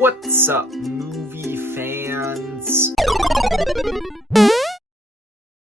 What's up, movie fans?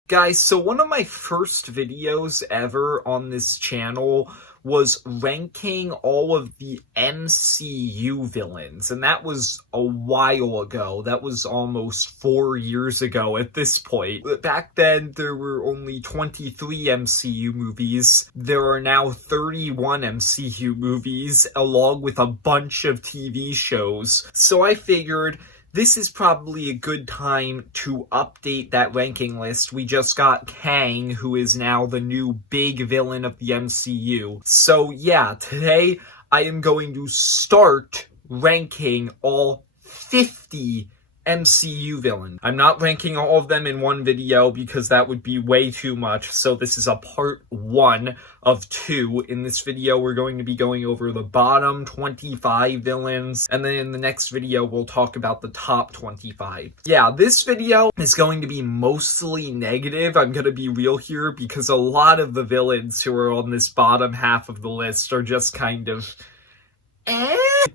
Guys, so one of my first videos ever on this channel was ranking all of the MCU villains, and that was a while ago. That was almost 4 years ago at this point. Back then, there were only 23 MCU movies. There are now 31 MCU movies, along with a bunch of TV shows. So I figured this is probably a good time to update that ranking list. We just got Kang, who is now the new big villain of the MCU. So yeah, today I am going to start ranking all 50 MCU villain. I'm not ranking all of them in one video because that would be way too much, so this is a part 1 of 2. In this video, we're going to be going over the bottom 25 villains, and then in the next video, we'll talk about the top 25. Yeah, this video is going to be mostly negative. I'm gonna be real here, because a lot of the villains who are on this bottom half of the list are just kind of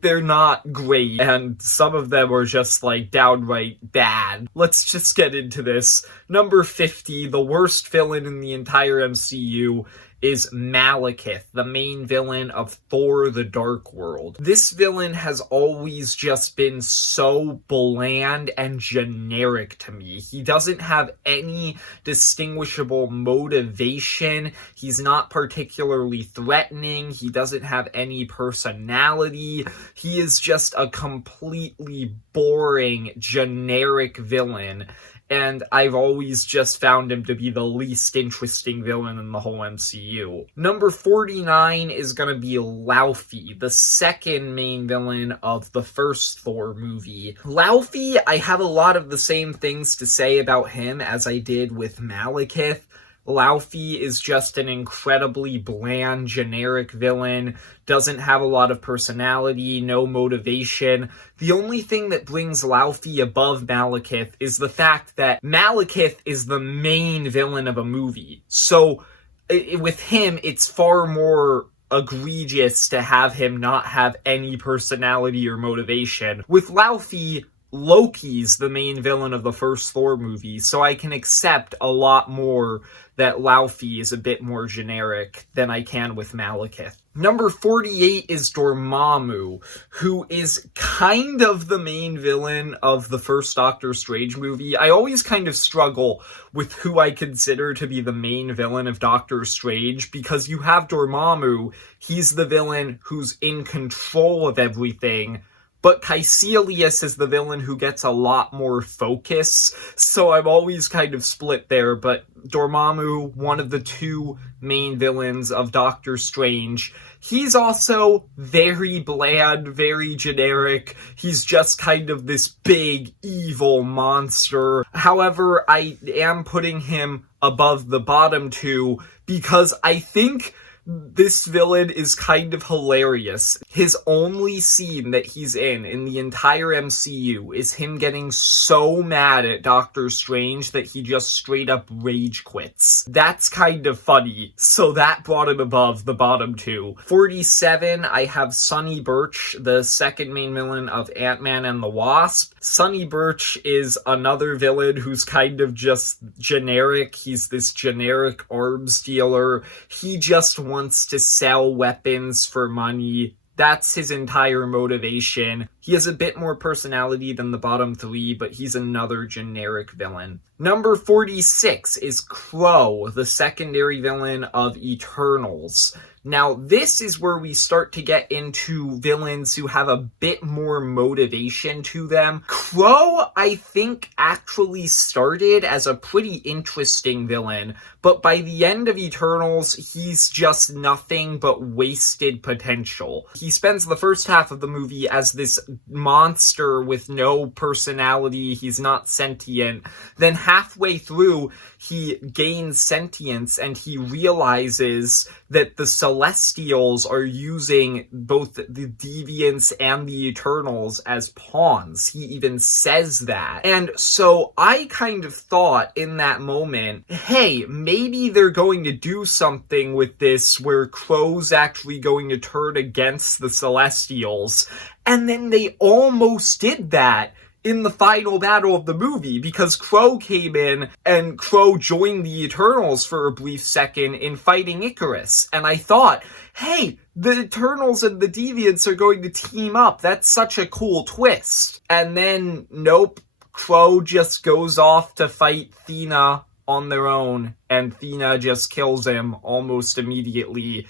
they're not great, and some of them are just, like, downright bad. Let's just get into this. Number 50, the worst villain in the entire MCU, is Malekith, the main villain of Thor: The Dark World. This villain has always just been so bland and generic to me. He doesn't have any distinguishable motivation. He's not particularly threatening. He doesn't have any personality. He is just a completely boring, generic villain. And I've always just found him to be the least interesting villain in the whole MCU. Number 49 is gonna be Laufey, the second main villain of the first Thor movie. Laufey, I have a lot of the same things to say about him as I did with Malekith. Laufey is just an incredibly bland, generic villain, doesn't have a lot of personality, no motivation. The only thing that brings Laufey above Malekith is the fact that Malekith is the main villain of a movie. So, with him, it's far more egregious to have him not have any personality or motivation. With Laufey, Loki's the main villain of the first Thor movie, so I can accept a lot more that Laufey is a bit more generic than I can with Malekith. Number 48 is Dormammu, who is kind of the main villain of the first Doctor Strange movie. I always kind of struggle with who I consider to be the main villain of Doctor Strange, because you have Dormammu, he's the villain who's in control of everything, but Caecilius is the villain who gets a lot more focus, so I'm always kind of split there. But Dormammu, one of the two main villains of Doctor Strange, he's also very bland, very generic. He's just kind of this big, evil monster. However, I am putting him above the bottom two because I think this villain is kind of hilarious. His only scene that he's in the entire MCU is him getting so mad at Doctor Strange that he just straight up rage quits. That's kind of funny, so that brought him above the bottom two. 47, I have Sonny Birch, the second main villain of Ant-Man and the Wasp. Sonny Birch is another villain who's kind of just generic. He's this generic arms dealer. He just wants to sell weapons for money. That's his entire motivation. He has a bit more personality than the bottom three, but he's another generic villain. Number 46 is Crow, the secondary villain of Eternals. Now, this is where we start to get into villains who have a bit more motivation to them. Crow, I think, actually started as a pretty interesting villain, but by the end of Eternals, he's just nothing but wasted potential. He spends the first half of the movie as this monster with no personality, he's not sentient. Then halfway through, he gains sentience and he realizes that the Celestials are using both the Deviants and the Eternals as pawns. He even says that. And so I kind of thought in that moment, hey, maybe they're going to do something with this where Crow's actually going to turn against the Celestials. And then they almost did that in the final battle of the movie, because Crow came in and Crow joined the Eternals for a brief second in fighting Icarus. And I thought, hey, the Eternals and the Deviants are going to team up. That's such a cool twist. And then, nope, Crow just goes off to fight Thena on their own, and Thena just kills him almost immediately.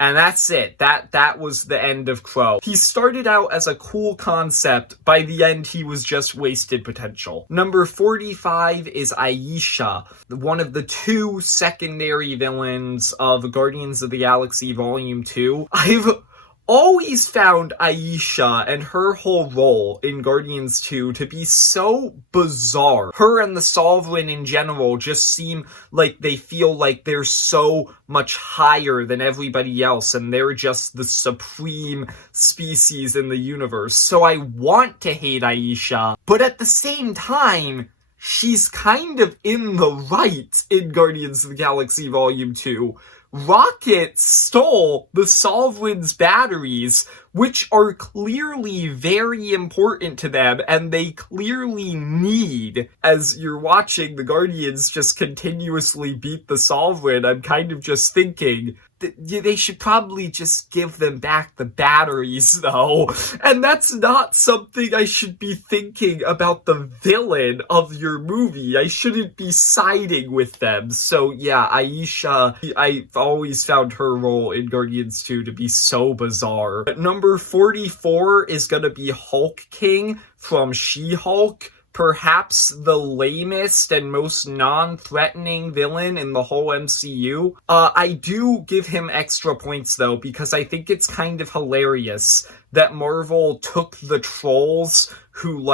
And that's it. That was the end of Crow. He started out as a cool concept. By the end, he was just wasted potential. Number 45 is Aisha, one of the two secondary villains of Guardians of the Galaxy Volume 2. I've always found Aisha and her whole role in Guardians 2 to be so bizarre. Her and the Sovereign in general just seem like they feel like they're so much higher than everybody else, and they're just the supreme species in the universe. So I want to hate Aisha, but at the same time, she's kind of in the right in Guardians of the Galaxy Volume 2. Rocket stole the Sovereign's batteries, which are clearly very important to them, and they clearly need, as you're watching the Guardians just continuously beat the Sovereign, I'm kind of just thinking, they should probably just give them back the batteries, though. And that's not something I should be thinking about the villain of your movie. I shouldn't be siding with them. So yeah, Aisha, I've always found her role in Guardians 2 to be so bizarre. Number 44 is gonna be Hulk King from She-Hulk. Perhaps the lamest and most non-threatening villain in the whole MCU. I do give him extra points, though, because I think it's kind of hilarious that Marvel took the trolls who,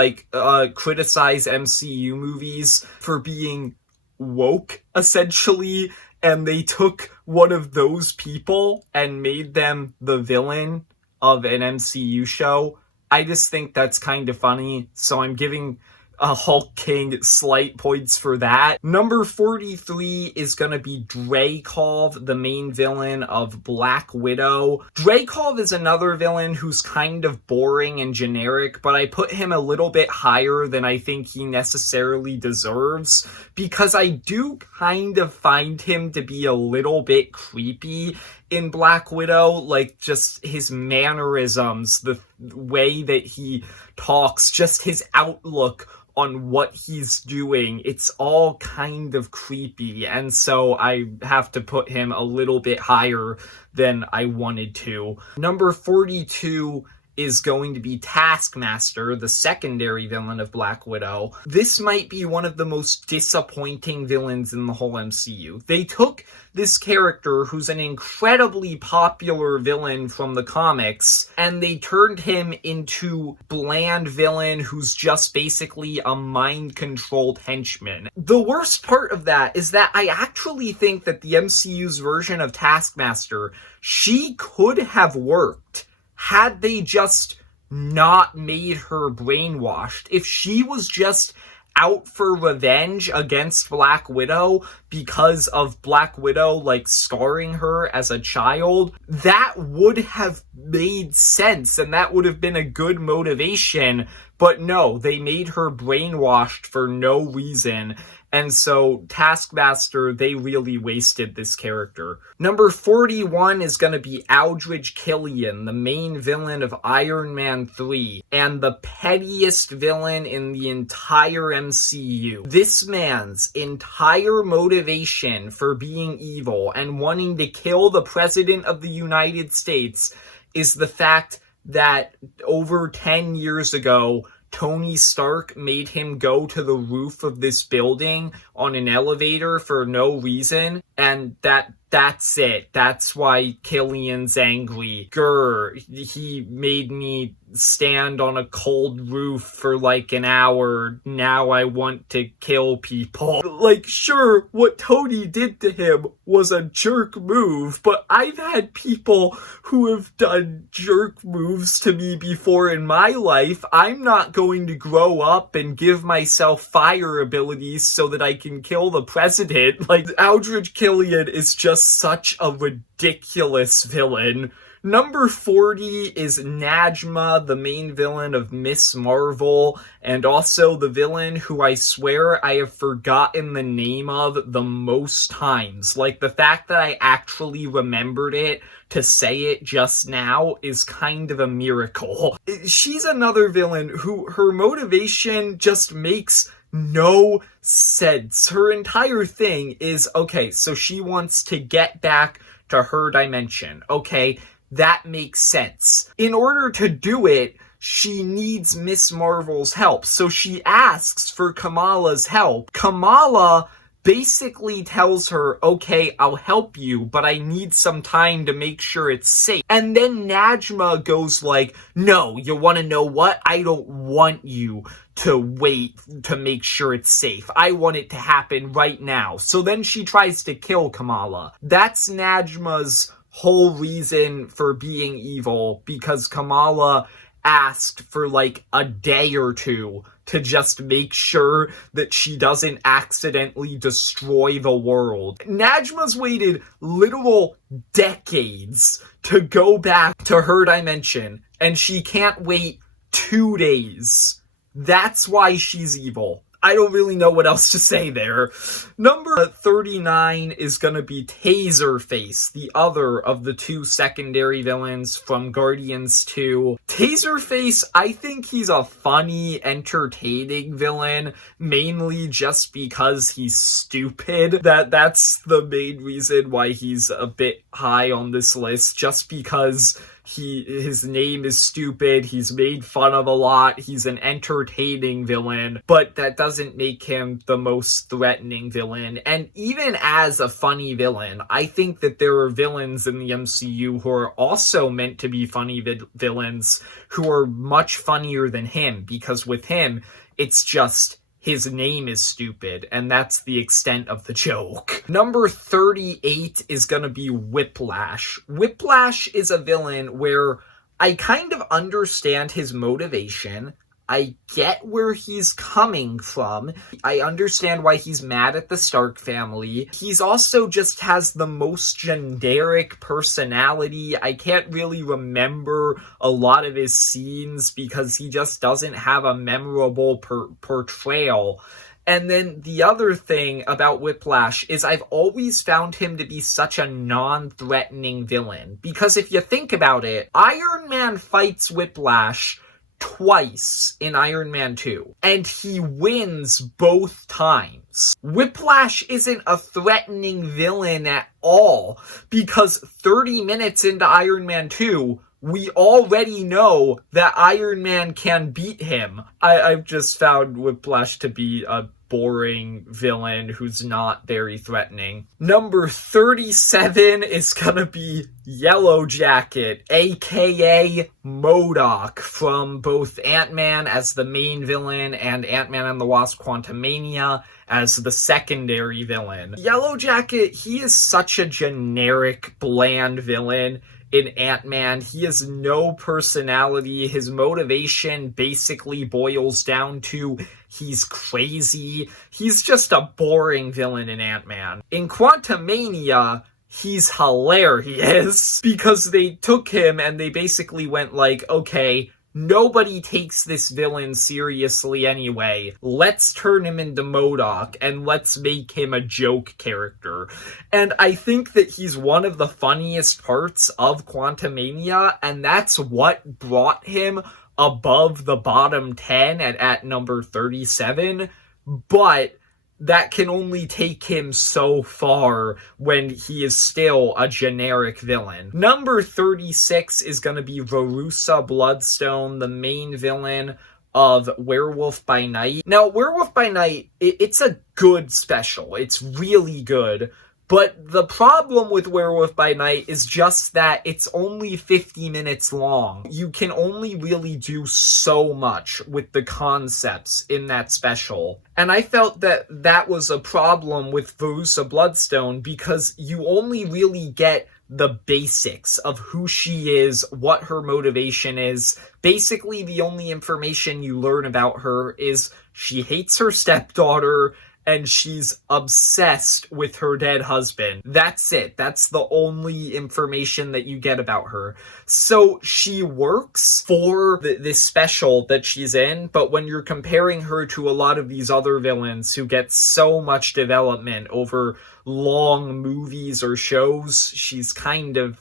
criticize MCU movies for being woke, essentially, and they took one of those people and made them the villain of an MCU show. I just think that's kind of funny, so I'm giving Hulk King slight points for that. Number 43 is gonna be Dreykov, the main villain of Black Widow. Dreykov is another villain who's kind of boring and generic, but I put him a little bit higher than I think he necessarily deserves, because I do kind of find him to be a little bit creepy in Black Widow, like just his mannerisms, the way that he talks, just his outlook on what he's doing. It's all kind of creepy, and so I have to put him a little bit higher than I wanted to. Number 42 is going to be Taskmaster, the secondary villain of Black Widow. This might be one of the most disappointing villains in the whole MCU. They took this character who's an incredibly popular villain from the comics, and they turned him into bland villain who's just basically a mind-controlled henchman. The worst part of that is that I actually think that the MCU's version of Taskmaster, she could have worked had they just not made her brainwashed. If she was just out for revenge against Black Widow because of Black Widow, scarring her as a child, that would have made sense, and that would have been a good motivation. But no, they made her brainwashed for no reason. And so, Taskmaster, they really wasted this character. Number 41 is going to be Aldrich Killian, the main villain of Iron Man 3, and the pettiest villain in the entire MCU. This man's entire motivation for being evil and wanting to kill the President of the United States is the fact that over 10 years ago, Tony Stark made him go to the roof of this building on an elevator for no reason, and that That's it. That's why Killian's angry. Grr, he made me stand on a cold roof for like an hour. Now I want to kill people. Like, sure, what Tony did to him was a jerk move, but I've had people who have done jerk moves to me before in my life. I'm not going to grow up and give myself fire abilities so that I can kill the president. Like, Aldrich Killian is just such a ridiculous villain. Number 40 is Najma, the main villain of Miss Marvel, and also the villain who I swear I have forgotten the name of the most times. Like, the fact that I actually remembered it to say it just now is kind of a miracle. She's another villain who her motivation just makes no sense. Her entire thing is, okay, so she wants to get back to her dimension. Okay, that makes sense. In order to do it, she needs Miss Marvel's help. So she asks for Kamala's help. Kamala basically tells her, okay, I'll help you, but I need some time to make sure it's safe. And then Najma goes like, no, you want to know what? I don't want you to wait to make sure it's safe. I want it to happen right now. So then she tries to kill Kamala. That's Najma's whole reason for being evil, because Kamala asked for like a day or two to just make sure that she doesn't accidentally destroy the world. Najma's waited literal decades to go back to her dimension, and she can't wait 2 days. That's why she's evil. I don't really know what else to say there. Number 39 is gonna be Taserface, the other of the two secondary villains from Guardians 2. Taserface, I think he's a funny, entertaining villain, mainly just because he's stupid. That's the main reason why he's a bit high on this list, just because his name is stupid, he's made fun of a lot, he's an entertaining villain, but that doesn't make him the most threatening villain. And even as a funny villain, I think that there are villains in the MCU who are also meant to be funny villains who are much funnier than him, because with him, it's just his name is stupid, and that's the extent of the joke. Number 38 is gonna be Whiplash. Whiplash is a villain where I kind of understand his motivation. I get where he's coming from. I understand why he's mad at the Stark family. He's also just has the most generic personality. I can't really remember a lot of his scenes because he just doesn't have a memorable portrayal. And then the other thing about Whiplash is I've always found him to be such a non-threatening villain. Because if you think about it, Iron Man fights Whiplash twice in Iron Man 2, and he wins both times. Whiplash isn't a threatening villain at all, because 30 minutes into Iron Man 2, we already know that Iron Man can beat him. I've just found Whiplash to be a boring villain who's not very threatening. Number 37 is gonna be Yellow Jacket, aka MODOK, from both Ant-Man as the main villain and Ant-Man and the Wasp: Quantumania as the secondary villain. Yellow Jacket, he is such a generic, bland villain. In Ant-Man, he has no personality. His motivation basically boils down to he's crazy. He's just a boring villain in Ant-Man. In Quantumania, he's hilarious because they took him and they basically went like, okay, nobody takes this villain seriously anyway. Let's turn him into MODOK and let's make him a joke character. And I think that he's one of the funniest parts of Quantumania, and that's what brought him above the bottom 10 at number 37. But that can only take him so far when he is still a generic villain. Number 36 is going to be Verussa Bloodstone, the main villain of Werewolf by Night. Now, Werewolf by Night, it's a good special. It's really good. But the problem with Werewolf by Night is just that it's only 50 minutes long. You can only really do so much with the concepts in that special. And I felt that that was a problem with Verussa Bloodstone because you only really get the basics of who she is, what her motivation is. Basically, the only information you learn about her is she hates her stepdaughter and she's obsessed with her dead husband. That's it. That's the only information that you get about her. So she works for this special that she's in, but when you're comparing her to a lot of these other villains who get so much development over long movies or shows, she's kind of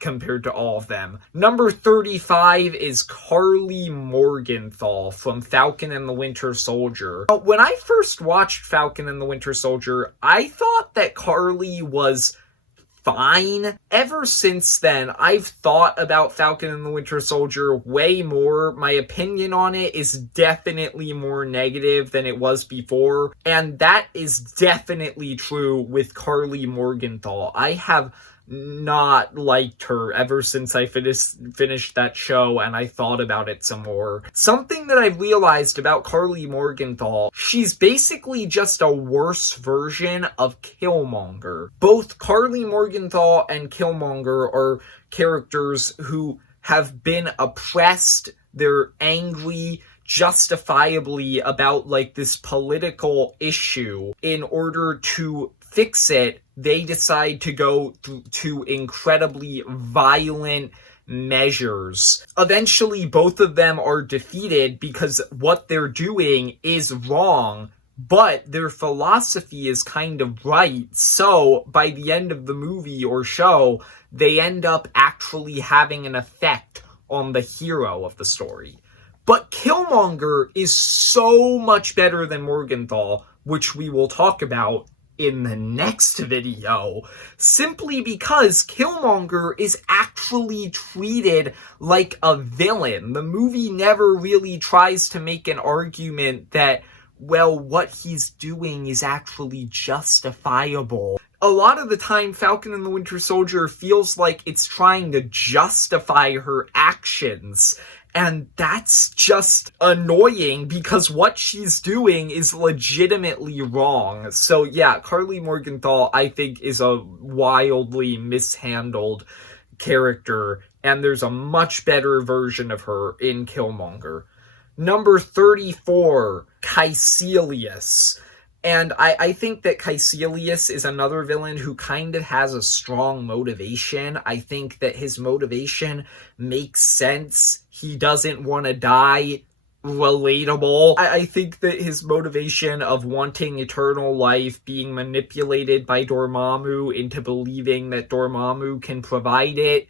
compared to all of them. Number 35 is Carly Morgenthau from Falcon and the Winter Soldier. When I first watched Falcon and the Winter Soldier, I thought that Carly was fine. Ever since then, I've thought about Falcon and the Winter Soldier way more. My opinion on it is definitely more negative than it was before, and that is definitely true with Carly Morgenthau. I have not liked her ever since I finished that show and I thought about it some more. Something that I've realized about Carly Morgenthau, she's basically just a worse version of Killmonger. Both Carly Morgenthau and Killmonger are characters who have been oppressed, they're angry, justifiably about like this political issue. In order to fix it, they decide to go to incredibly violent measures. Eventually, both of them are defeated because what they're doing is wrong, but their philosophy is kind of right. So, by the end of the movie or show, they end up actually having an effect on the hero of the story. But Killmonger is so much better than Morgenthau, which we will talk about in the next video, simply because Killmonger is actually treated like a villain. The movie never really tries to make an argument that, well, what he's doing is actually justifiable. A lot of the time, Falcon and the Winter Soldier feels like it's trying to justify her actions. And that's just annoying because what she's doing is legitimately wrong. So yeah, Carly Morgenthau, I think, is a wildly mishandled character, and there's a much better version of her in Killmonger. Number 34, Caecilius. And I think that Caecilius is another villain who kind of has a strong motivation. I think that his motivation makes sense. He doesn't want to die. Relatable. I think that his motivation of wanting eternal life, being manipulated by Dormammu into believing that Dormammu can provide it,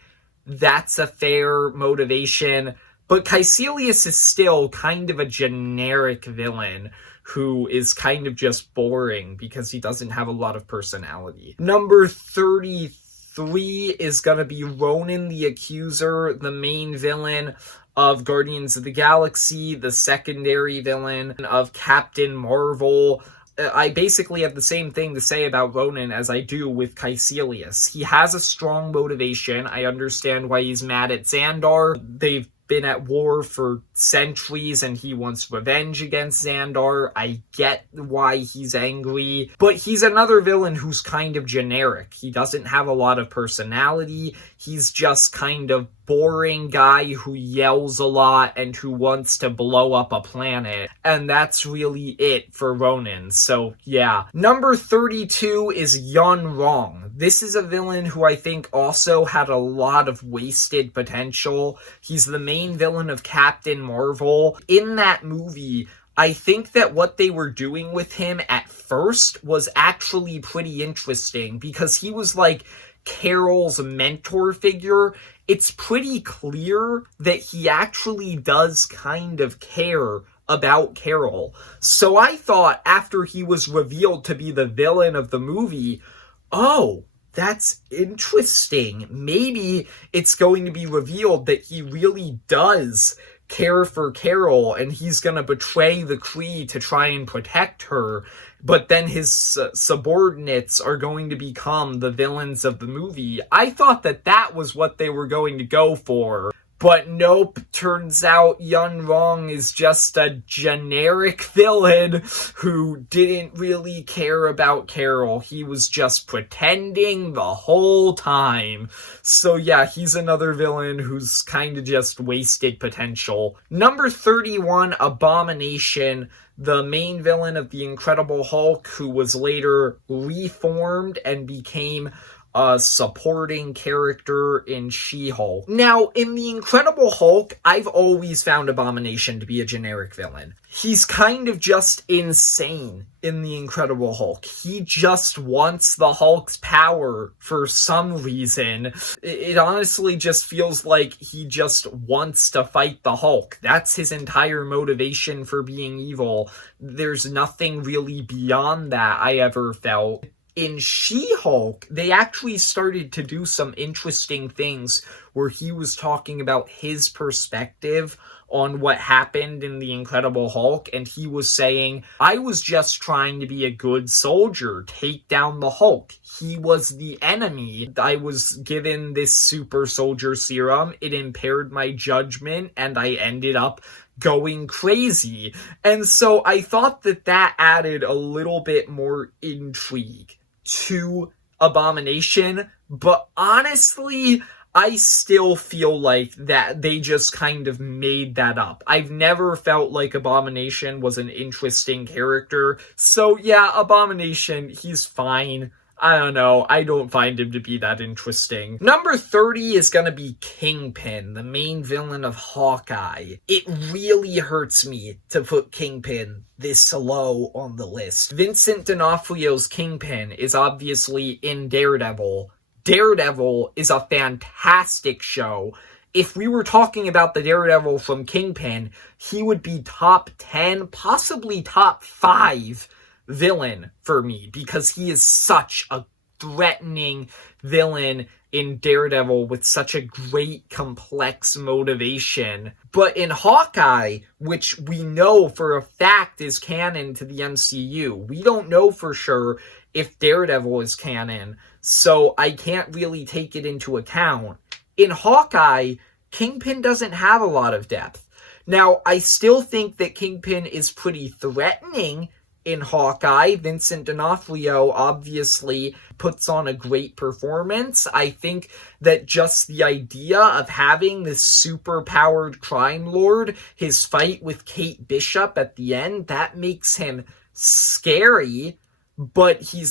that's a fair motivation. But Caecilius is still kind of a generic villain who is kind of just boring because he doesn't have a lot of personality. Number 33 is gonna be Ronan the Accuser, the main villain of Guardians of the Galaxy, the secondary villain of Captain Marvel. I basically have the same thing to say about Ronan as I do with Caecilius. He has a strong motivation. I understand why he's mad at Xandar. They've been at war for centuries and he wants revenge against Xandar. I get why he's angry, but he's another villain who's kind of generic. He doesn't have a lot of personality. He's just kind of boring guy who yells a lot and who wants to blow up a planet. And that's really it for Ronan. So yeah. Number 32 is Yon-Rogg. This is a villain who I think also had a lot of wasted potential. He's the main villain of Captain Marvel. In that movie, I think that what they were doing with him at first was actually pretty interesting because he was like Carol's mentor figure. It's pretty clear that he actually does kind of care about Carol. So I thought after he was revealed to be the villain of the movie, oh, that's interesting. Maybe it's going to be revealed that he really does care for Carol, and he's gonna betray the Kree to try and protect her, but then his subordinates are going to become the villains of the movie. I thought that was what they were going to go for. But nope, turns out Yon-Rogg is just a generic villain who didn't really care about Carol. He was just pretending the whole time. So yeah, he's another villain who's kind of just wasted potential. Number 31, Abomination, the main villain of The Incredible Hulk, who was later reformed and became a supporting character in She-Hulk. Now, in The Incredible Hulk, I've always found Abomination to be a generic villain. He's kind of just insane in The Incredible Hulk. He just wants the Hulk's power for some reason. It honestly just feels like he just wants to fight the Hulk. That's his entire motivation for being evil. There's nothing really beyond that I ever felt. In She-Hulk, they actually started to do some interesting things where he was talking about his perspective on what happened in The Incredible Hulk, and he was saying, I was just trying to be a good soldier, take down the Hulk. He was the enemy. I was given this super soldier serum, it impaired my judgment, and I ended up going crazy. And so I thought that added a little bit more intrigue to Abomination, but honestly, I still feel like that they just kind of made that up. I've never felt like Abomination was an interesting character, so yeah, Abomination, he's fine. I don't know, I don't find him to be that interesting. Number 30 is gonna be Kingpin, the main villain of Hawkeye. It really hurts me to put Kingpin this low on the list. Vincent D'Onofrio's Kingpin is obviously in Daredevil. Daredevil is a fantastic show. If we were talking about the Daredevil from Kingpin, he would be top 10, possibly top 5 villain for me, because he is such a threatening villain in Daredevil with such a great complex motivation. But in Hawkeye, which we know for a fact is canon to the MCU, we don't know for sure if Daredevil is canon, so I can't really take it into account. In Hawkeye, Kingpin doesn't have a lot of depth. Now, I still think that Kingpin is pretty threatening in Hawkeye. Vincent D'Onofrio obviously puts on a great performance. I think that just the idea of having this super-powered crime lord, his fight with Kate Bishop at the end, that makes him scary, but he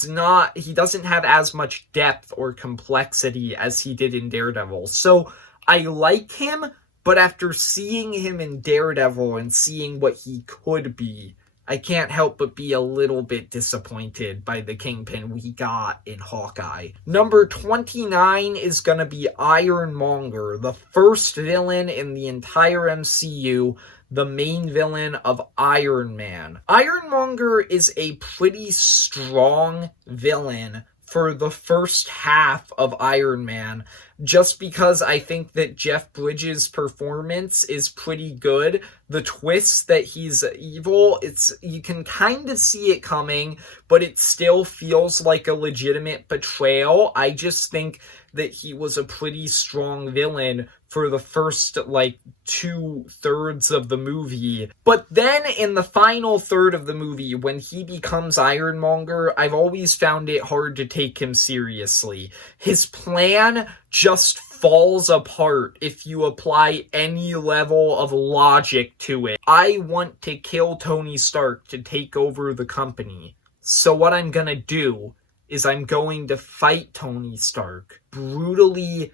doesn't have as much depth or complexity as he did in Daredevil. So I like him, but after seeing him in Daredevil and seeing what he could be, I can't help but be a little bit disappointed by the Kingpin we got in Hawkeye. Number 29 is going to be Ironmonger, the first villain in the entire MCU, the main villain of Iron Man. Ironmonger is a pretty strong villain for the first half of Iron Man, just because I think that Jeff Bridges' performance is pretty good. The twist that he's evil, you can kind of see it coming, but it still feels like a legitimate betrayal. I just think that he was a pretty strong villain for the first, 2/3 of the movie. But then in the final third of the movie, when he becomes Ironmonger, I've always found it hard to take him seriously. His plan just falls apart if you apply any level of logic to it. I want to kill Tony Stark to take over the company. So what I'm gonna do is I'm going to fight Tony Stark, brutally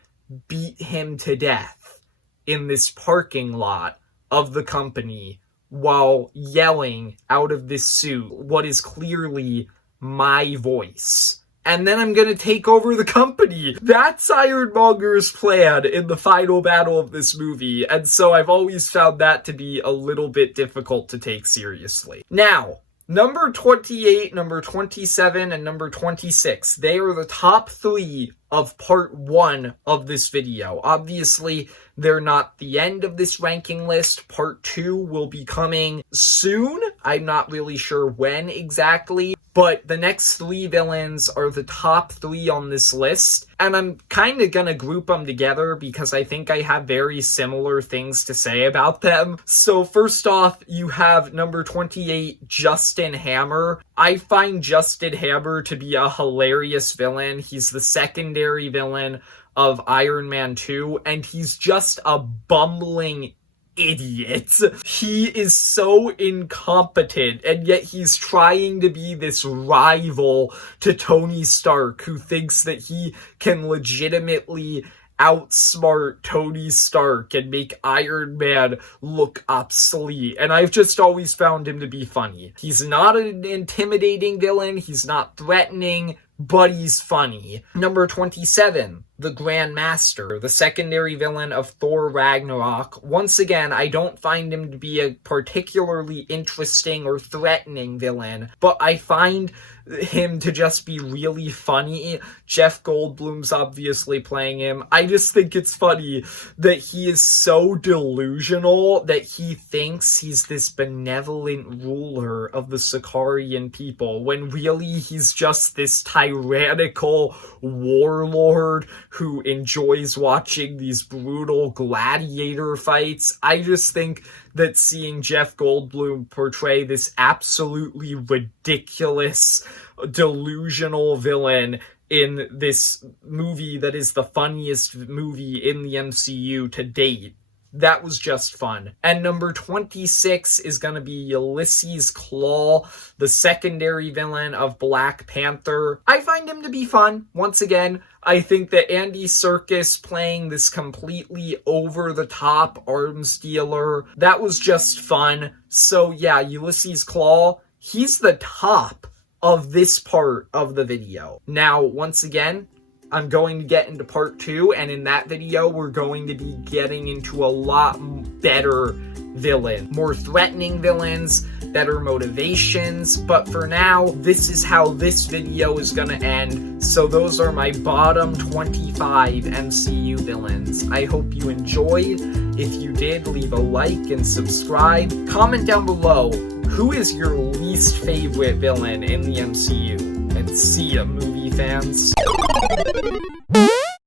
beat him to death in this parking lot of the company while yelling out of this suit what is clearly my voice. And then I'm gonna take over the company. That's Ironmonger's plan in the final battle of this movie, and so I've always found that to be a little bit difficult to take seriously. Now, Number 28, number 27, and number 26. They are the top 3 of part 1 of this video. Obviously, they're not the end of this ranking list. Part 2 will be coming soon. I'm not really sure when exactly. But the next 3 villains are the top 3 on this list. And I'm kind of gonna group them together because I think I have very similar things to say about them. So first off, you have number 28, Justin Hammer. I find Justin Hammer to be a hilarious villain. He's the secondary villain of Iron Man 2, and he's just a bumbling idiot. He is so incompetent, and yet he's trying to be this rival to Tony Stark, who thinks that he can legitimately outsmart Tony Stark and make Iron Man look obsolete. And I've just always found him to be funny. He's not an intimidating villain, he's not threatening, but he's funny. Number 27, the Grand Master, the secondary villain of Thor Ragnarok. Once again, I don't find him to be a particularly interesting or threatening villain, but I find him to just be really funny. Jeff Goldblum's obviously playing him. I just think it's funny that he is so delusional that he thinks he's this benevolent ruler of the Sicarian people, when really he's just this tyrannical warlord who enjoys watching these brutal gladiator fights. I just think that seeing Jeff Goldblum portray this absolutely ridiculous, delusional villain in this movie that is the funniest movie in the MCU to date, that was just fun. And number 26 is going to be Ulysses Claw, the secondary villain of Black Panther. I find him to be fun. Once again, I think that Andy Serkis playing this completely over-the-top arms dealer, that was just fun. So yeah, Ulysses Claw, he's the top of this part of the video. Now, once again, I'm going to get into part 2, and in that video, we're going to be getting into a lot better villain, more threatening villains, better motivations. But for now, this is how this video is gonna end. So those are my bottom 25 MCU villains. I hope you enjoyed. If you did, leave a like and subscribe. Comment down below, who is your least favorite villain in the MCU? And see ya, movie fans.